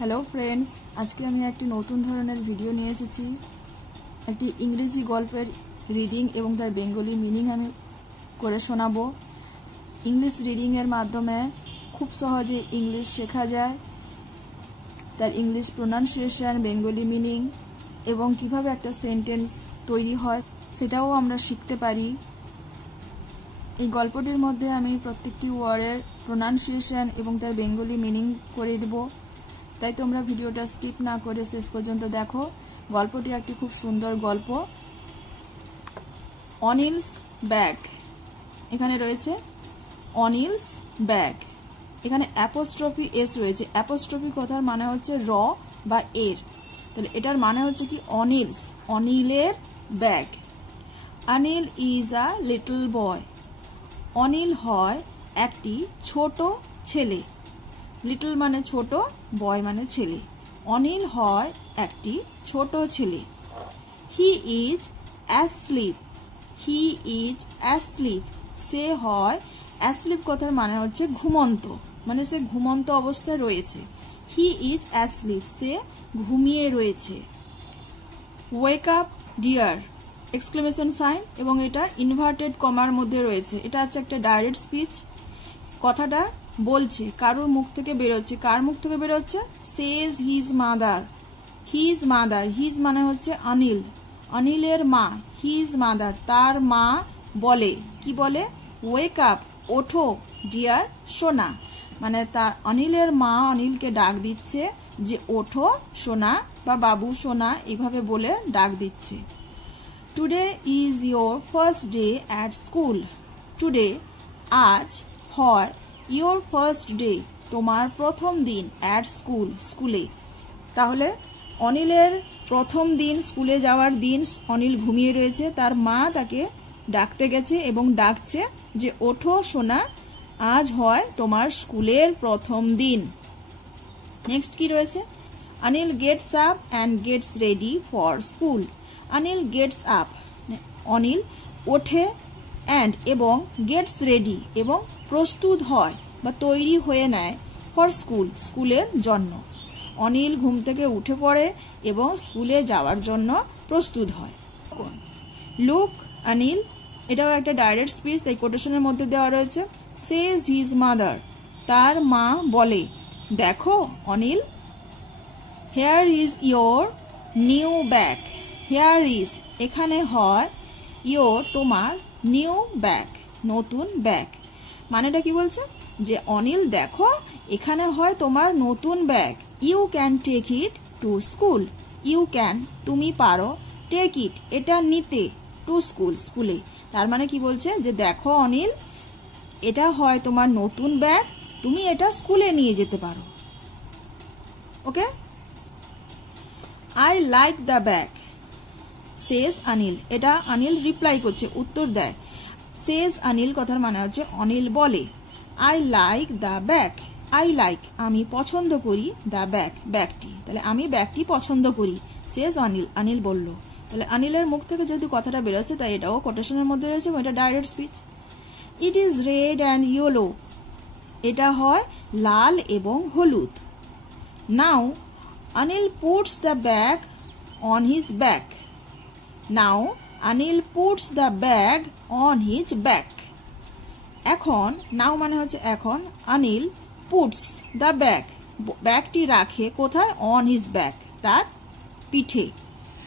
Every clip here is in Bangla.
হ্যালো ফ্রেন্ডস, আজকে আমি একটি নতুন ধরনের ভিডিও নিয়ে এসেছি। একটি ইংরেজি গল্পের রিডিং এবং তার বেঙ্গলি মিনিং আমি করে শোনাবো। ইংলিশ রিডিংয়ের মাধ্যমে খুব সহজে ইংলিশ শেখা যায়, তার ইংলিশ প্রোনাউন্সিয়েশন, বেঙ্গলি মিনিং এবং কিভাবে একটা সেন্টেন্স তৈরি হয় সেটাও আমরা শিখতে পারি। এই গল্পটির মধ্যে আমি প্রত্যেকটি ওয়ার্ডের প্রোনাউন্সিয়েশন এবং তার বেঙ্গলি মিনিং করে দেব, তাই তোমরা ভিডিওটা স্কিপ না করে শেষ পর্যন্ত দেখো। গল্পটি একটি খুব সুন্দর গল্প। অনিলস ব্যাগ, এখানে রয়েছে অনিলস ব্যাগ, এখানে অ্যাপোস্ট্রফি এস রয়েছে। অ্যাপোস্ট্রফি কথার মানে হচ্ছে র বা এর, তাহলে এটার মানে হচ্ছে কি অনিলস, অনিলের bag. Anil is a little boy, Anil হয় একটি ছোট ছেলে। লিটল মানে ছোট, বয় মানে ছেলে। অনিল হয় একটি ছোট ছেলে। He is asleep, he is asleep, সে হয় অ্যাসলিপ কথার মানে হচ্ছে ঘুমন্ত, মানে সে ঘুমন্ত অবস্থায় রয়েছে। হি ইজ অ্যাসলিপ, সে ঘুমিয়ে রয়েছে। Wake up dear, exclamation sign এবং এটা ইনভার্টেড কমার মধ্যে রয়েছে। এটা হচ্ছে একটা ডাইরেক্ট স্পিচ। কথাটা বলছে, কারোর মুখ থেকে বেরোচ্ছে। কার মুখ থেকে বেরোচ্ছে? Says his mother, his mother, his মানে হচ্ছে অনিল, অনিলের মা। হিজ মাদার, তার মা বলে, কি বলে? ওয়েক আপ, ওঠো, ডিয়ার, সোনা, মানে তার অনিলের মা অনিলকে ডাক দিচ্ছে যে ওঠো সোনা বা বাবু সোনা, এইভাবে বলে ডাক দিচ্ছে। Today is your first day at school, today আজ হয় ইয়োর ফার্স্ট ডে তোমার প্রথম দিন, অ্যাট স্কুল স্কুলে। তাহলে অনিলের প্রথম দিন, স্কুলে যাওয়ার দিন। অনিল ঘুমিয়ে রয়েছে, তার মা তাকে ডাকতে গেছে এবং ডাকছে যে ওঠো সোনা, আজ হয় তোমার স্কুলের প্রথম দিন। নেক্সট কি রয়েছে? Anil gets up and gets ready for school, Anil gets up, Anil ওঠে, অ্যান্ড এবং গেটস রেডি এবং প্রস্তুত হয় বা তৈরি হয়ে নেয়, ফর স্কুল স্কুলের জন্য। অনিল ঘুম থেকে উঠে পড়ে এবং স্কুলে যাওয়ার জন্য প্রস্তুত হয়। লুক অনিল, এটাও একটা ডাইরেক্ট স্পিচ, এই কোটেশনের মধ্যে দেওয়া রয়েছে। সেজ হিজ মাদার, তার মা বলে, দেখো Anil. Hair is your new bag, hair is এখানে হয় ইয়োর তোমার, নিউ ব্যাগ নতুন ব্যাগ। মানেটা কি বলছে? যে অনিল দেখো এখানে হয় তোমার নতুন bag. You can take it to school, you can তুমি পারো, টেক ইট এটা নিতে, টু স্কুল স্কুলে। তার মানে কি বলছে? যে দেখো অনিল, এটা হয় তোমার নতুন ব্যাগ, তুমি এটা স্কুলে নিয়ে যেতে পারো। ওকে। আই লাইক দ্য ব্যাগ, সেজ অনিল, এটা অনিল রিপ্লাই করছে, উত্তর দেয়। সেজ অনিল কথার মানে হচ্ছে অনিল বলে। I like the bag, I like আমি পছন্দ করি, দ্য ব্যাগ ব্যাগটি, তাহলে আমি ব্যাগটি পছন্দ করি। সেজ অনিল, অনিল বলল। তাহলে অনিলের মুখ থেকে যদি কথাটা বেরোচ্ছে, তাই এটাও কোটেশনের মধ্যে রয়েছে, এটা direct speech. It is red and yellow, এটা হয় লাল এবং হলুদ। Now Anil puts the bag on his back, now Anil puts the bag on his back. এখন, নাও মানে হচ্ছে এখন, অনিল পুটস দ্য ব্যাগ ব্যাগটি রাখে কোথায়? অন হিজ ব্যাক তার পিঠে।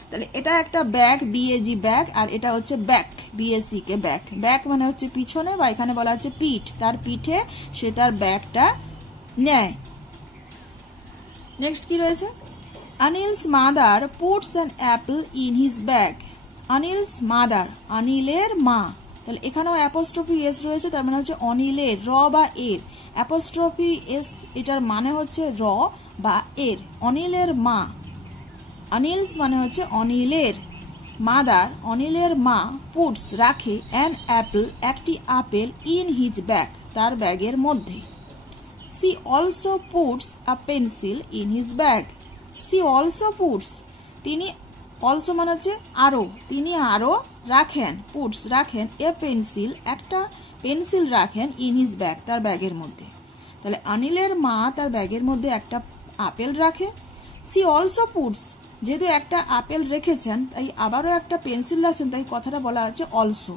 তাহলে এটা একটা ব্যাগ, বিএজি ব্যাগ, আর এটা হচ্ছে ব্যাক, বিএসি কে ব্যাক। ব্যাক মানে হচ্ছে পিছনে, বা এখানে বলা হচ্ছে পিঠ, তার পিঠে সে তার ব্যাগটা নেয়। নেক্সট কি রয়েছে? Anil's mother puts an apple in his bag, Anil's mother অনিলের মা। তাহলে এখানেও অ্যাপোস্ট্রফি এস রয়েছে, তার মানে হচ্ছে অনিলের, র বা এর। অ্যাপোস্ট্রফি এস এটার মানে হচ্ছে র বা এর। অনিলের মা, অনিলস মানে হচ্ছে অনিলের, মাদার অনিলের মা, পুটস রাখে, অ্যান অ্যাপল একটি আপেল, ইন হিজ ব্যাগ তার ব্যাগের মধ্যে। She also puts a pencil in his bag, she also puts তিনি, অলসো মানে হচ্ছে আরও, তিনি আরও রাখেন, পুটস রাখেন, এ পেন্সিল একটা পেন্সিল রাখেন, ইন হিজ ব্যাগ তার ব্যাগের মধ্যে। তাহলে অনিলের মা তার ব্যাগের মধ্যে একটা আপেল রাখে। সি অলসো পুটস, যেহেতু একটা আপেল রেখেছেন তাই আবারও একটা পেন্সিল রাখছেন, তাই কথাটা বলা হচ্ছে অলসো।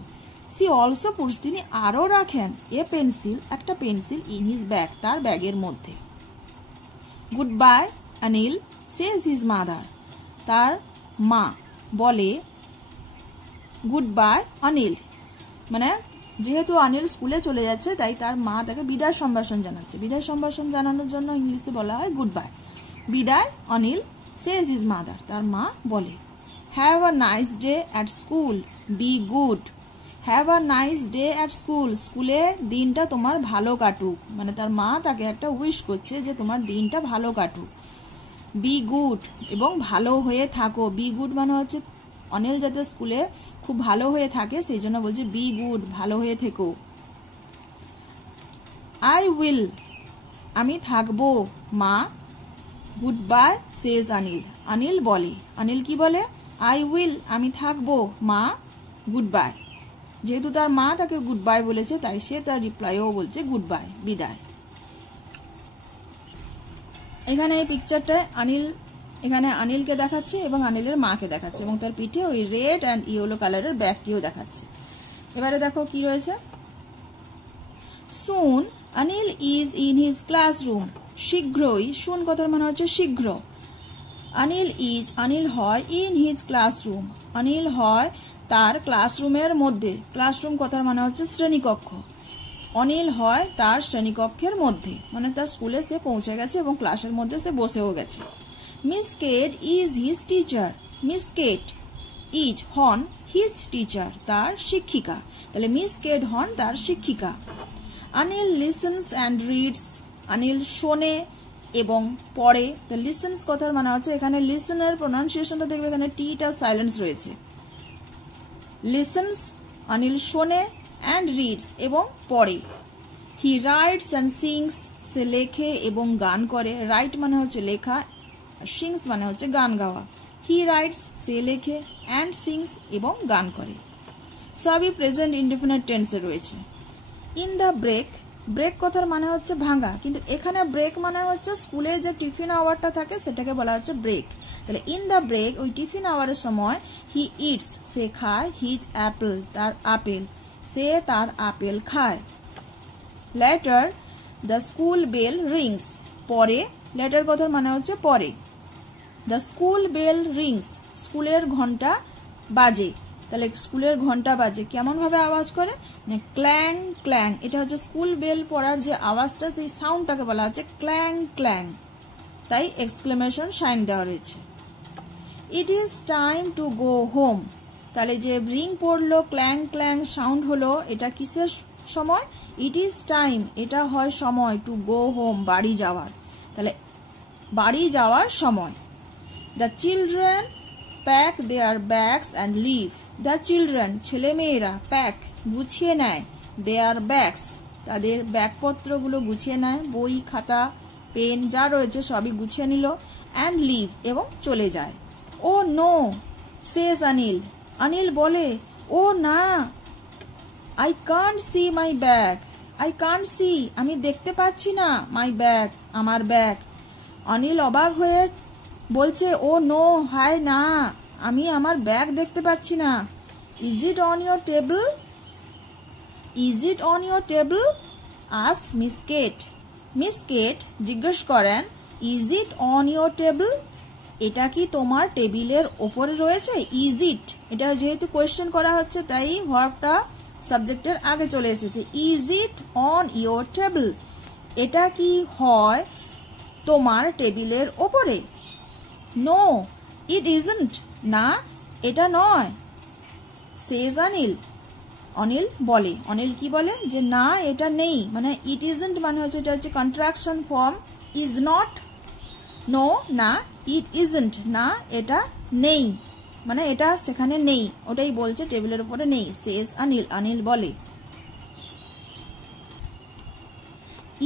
সি অলসো পুটস, তিনি আরও রাখেন এ পেন্সিল, একটা পেন্সিল ইন হিজ ব্যাগ, তার ব্যাগের মধ্যে। গুড বাই অনিল সেজ হিজ মাদার, তার মা বলে গুড বাই অনিল, মানে যেহেতু অনিল স্কুলে চলে যাচ্ছে তাই তার মা তাকে বিদায় সম্ভাষণ জানাচ্ছে। বিদায় সম্ভাষণ জানানোর জন্য ইংলিশে বলা হয় গুড বাই। বিদায় অনিল সেজ হিজ মাদার, তার মা বলে। Have a nice day at school, be good. Have a nice day at school, স্কুলে দিনটা তোমার ভালো কাটুক, মানে তার মা তাকে একটা উইশ করছে যে তোমার দিনটা ভালো কাটুক। বি গুড, এবং ভালো হয়ে থাকো। বি গুড মানে হচ্ছে অনিল যাতে স্কুলে খুব ভালো হয়ে থাকে সেই জন্য বলছে বি গুড, ভালো হয়ে থেকো। আই উইল, আমি থাকবো মা। গুড বাই সেজ অনিল, অনিল বলে। অনিল কি বলে? আই উইল, আমি থাকবো মা। গুড বাই, যেহেতু তার মা তাকে গুড বাই বলেছে তাই সে তার রিপ্লাইও বলছে গুড বাই, বিদায়। এখানে এই পিকচারটায় এখানে অনিলকে দেখাচ্ছে এবং অনিলের মাকে দেখাচ্ছে এবং তার পিঠে ওই রেড অ্যান্ড ইয়েলো কালারের ব্যাগটিও দেখাচ্ছে। এবারে দেখো কি রয়েছে। Soon Anil is in his classroom, শীঘ্রই, সুন কথার মানে হচ্ছে শীঘ্র। অনিল হয় ইন হিজ ক্লাসরুম, অনিল হয় তার ক্লাসরুমের মধ্যে। ক্লাসরুম কথার মানে হচ্ছে শ্রেণীকক্ষ। অনিল হয় তার শ্রেণীকক্ষের মধ্যে, মানে তার স্কুলে সে পৌঁছে গেছে এবং ক্লাসের মধ্যে সে বসেও গেছে। Miss Kate is his teacher, Miss Kate is হন হিজ টিচার, তার শিক্ষিকা। তাহলে মিস কেট হন তার শিক্ষিকা। Anil listens and reads, Anil শোনে এবং পড়ে। তো লিসেন্স কথার মানে হচ্ছে, এখানে লিসেনের প্রোনাউন্সিয়েশনটা দেখবে এখানে টিটা সাইলেন্স রয়েছে। লিসেন্স, অনিল শোনে, অ্যান্ড রিডস এবং পড়ে। হি রাইটস অ্যান্ড সিংস, সে লেখে এবং গান করে। রাইট মানে হচ্ছে লেখা, সিংস মানে হচ্ছে গান গাওয়া। হি রাইটস, সে লেখে, অ্যান্ড সিংস এবং গান করে। সবই প্রেজেন্ট ইনডেফিনিট টেন্সে রয়েছে। ইন দ্য ব্রেক, ব্রেক কথার মানে হচ্ছে ভাঙা, কিন্তু এখানে ব্রেক মানে হচ্ছে স্কুলে যে টিফিন আওয়ারটা থাকে সেটাকে বলা হচ্ছে ব্রেক। তাহলে ইন দ্য ব্রেক, ওই টিফিন আওয়ারের সময়, হি ইটস, সে খায়, হিজ অ্যাপেল, তার আপেল, সে তার আপেল খায়। Later the school bell rings, পরে, লেটার কথার মানে হচ্ছে পরে। দ্য স্কুল বেল রিংস, স্কুলের ঘন্টা বাজে। তাহলে স্কুলের ঘন্টা বাজে কেমনভাবে আওয়াজ করে? মানে ক্ল্যাং ক্ল্যাং, এটা হচ্ছে স্কুল বেল পড়ার যে আওয়াজটা সেই সাউন্ডটাকে বলা হচ্ছে ক্ল্যাং ক্ল্যাং, তাই এক্সক্লেমেশন সাইন দেওয়া রয়েছে। It is time to go home, তাহলে যে রিং পড়লো, ক্ল্যাং ক্ল্যাং সাউন্ড হলো, এটা কিসের সময়? ইট ইজ টাইম, এটা হয় সময়, টু গো হোম, বাড়ি যাওয়ার। তাহলে বাড়ি যাওয়ার সময়। The children pack their bags and leave, the children, ছেলেমেয়েরা, প্যাক, গুছিয়ে নেয়, দেয়ার ব্যাগস, তাদের ব্যাগপত্রগুলো গুছিয়ে নেয়, বই খাতা পেন যা রয়েছে সবই গুছিয়ে নিল, অ্যান্ড লিভ, এবং চলে যায়। ও নো সেজ অনিল, অনিল বলে, ও না, I can't see my bag, I can't see, আমি দেখতে পাচ্ছি না, মাই ব্যাগ, আমার ব্যাগ। অনিল অবাক হয়ে বলছে, ও নো, হায় না, আমি আমার ব্যাগ দেখতে পাচ্ছি না। Is it on your table, is it on your table asks Miss Kate, Miss Kate জিজ্ঞেস করেন, is it on your table, এটা কি তোমার টেবিলের ওপরে রয়েছে? ইজ ইট, এটা যেহেতু কোয়েশ্চেন করা হচ্ছে তাই ভার্বটা সাবজেক্টের আগে চলে এসেছে। Is it on your table, এটা কি হয় তোমার টেবিলের ওপরে? নো ইট ইজন্ট, না এটা নয়। সেজ অনিল, অনিল বলে। অনিল কি বলে? যে না এটা নেই, মানে ইট ইজন্ট মানে হচ্ছে এটা হচ্ছে contraction form is not. No না, ইট ইজন্ট না এটা নেই, মানে এটা সেখানে নেই, ওটাই বলছে টেবিলের উপরে নেই। সেজ অনিল, অনিল বলে।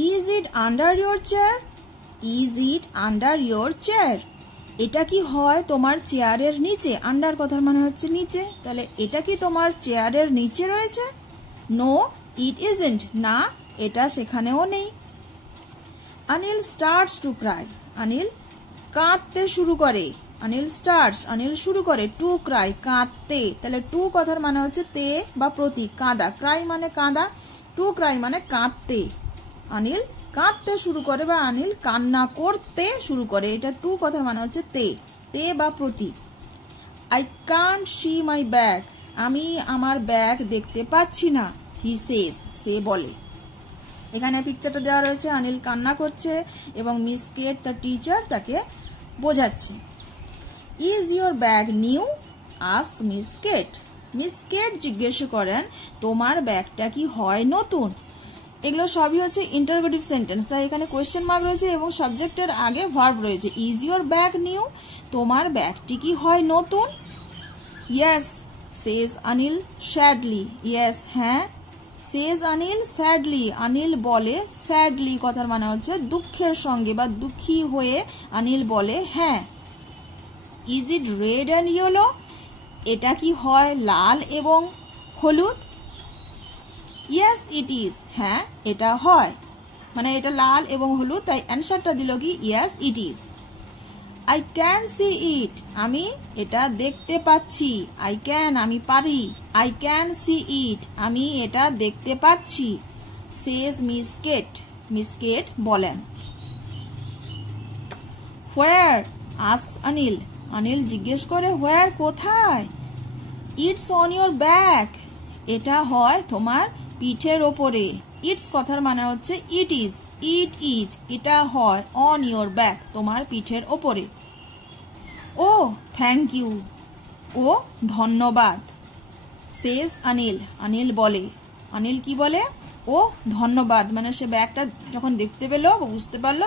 Is it under your chair, is it under your chair, এটা কি হয় তোমার চেয়ারের নিচে? আন্ডার কথার মানে হচ্ছে নিচে, তাহলে এটা কি তোমার চেয়ারের নিচে রয়েছে? নো ইট ইজন্ট, না এটা সেখানেও নেই। Anil starts to cry, Anil কাঁদতে শুরু করে। অনিল স্টার্টস, অনিল শুরু করে। টু ক্রাই, কাঁদতে। তাহলে টু কথার মানে হচ্ছে তে বা প্রতি, কাঁদা। ক্রাই মানে কাঁদা, টু ক্রাই মানে কাঁদতে। অনিল কাঁদতে শুরু করে বা অনিল কান্না করতে শুরু করে। এটা টু কথার মানে হচ্ছে তে, তে বা প্রতি। I can't see my bag, আমি আমার ব্যাগ দেখতে পাচ্ছি না। হি সেজ, সে বলে। এখানে পিকচারটা দেওয়া রয়েছে, অনিল কান্না করছে এবং মিস কেট তার টিচার তাকে বোঝাচ্ছে। Is your bag new, ask Miss Kate. Miss Kate জিজ্ঞেস করেন তোমার ব্যাগটা কি হয় নতুন। এগুলো সবই হচ্ছে ইন্টারোগেটিভ সেন্টেন্স, তাই এখানে কোয়েশ্চেন মার্ক রয়েছে এবং সাবজেক্টের আগে ভার্ব রয়েছে। ইজ ইয়োর ব্যাগ নিউ, তোমার ব্যাগটি কি হয় নতুন। ইয়েস সেজ অনিল স্যাডলি, ইয়েস হ্যাঁ। সেজ অনিল স্যাডলি, অনিল বলে স্যাডলি কথার মানে হচ্ছে দুঃখের সঙ্গে বা দুঃখী হয়ে অনিল বলে হ্যাঁ। Is it red and yellow, এটা কি হয় লাল এবং হলুদ। ইয়েস ইট ইজ, হ্যাঁ এটা হয়, মানে এটা লাল এবং হলুদ, তাই অ্যান্সারটা দিল কি yes it is. I can see it, আমি এটা দেখতে পাচ্ছি। আই ক্যান আমি পারি, আই ক্যান সি ইট আমি এটা দেখতে পাচ্ছি। সেজ মিস কেট, মিস কেট বলেন। হোয়ার আস্কস অনিল, অনিল জিজ্ঞেস করে হোয়ার কোথায়। ইটস অন ইয়োর ব্যাক, এটা হয় তোমার পিঠের ওপরে। ইটস কথার মানে হচ্ছে ইট ইজ, ইট ইজ এটা হয় অন ইয়োর ব্যাক তোমার পিঠের ওপরে। ও থ্যাংক ইউ, ও ধন্যবাদ। সেজ অনিল, অনিল বলে। অনিল কি বলে, ও ধন্যবাদ, মানে সে ব্যাগটা যখন দেখতে পেল বা বুঝতে পারলো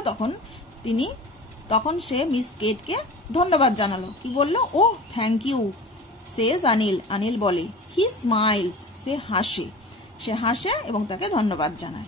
তখন সে মিস কেটকে ধন্যবাদ জানালো। কি বললো, ও থ্যাংক ইউ। সেজ অনিল, অনিল বলে। হি স্মাইলস, সে হাসে এবং তাকে ধন্যবাদ জানায়।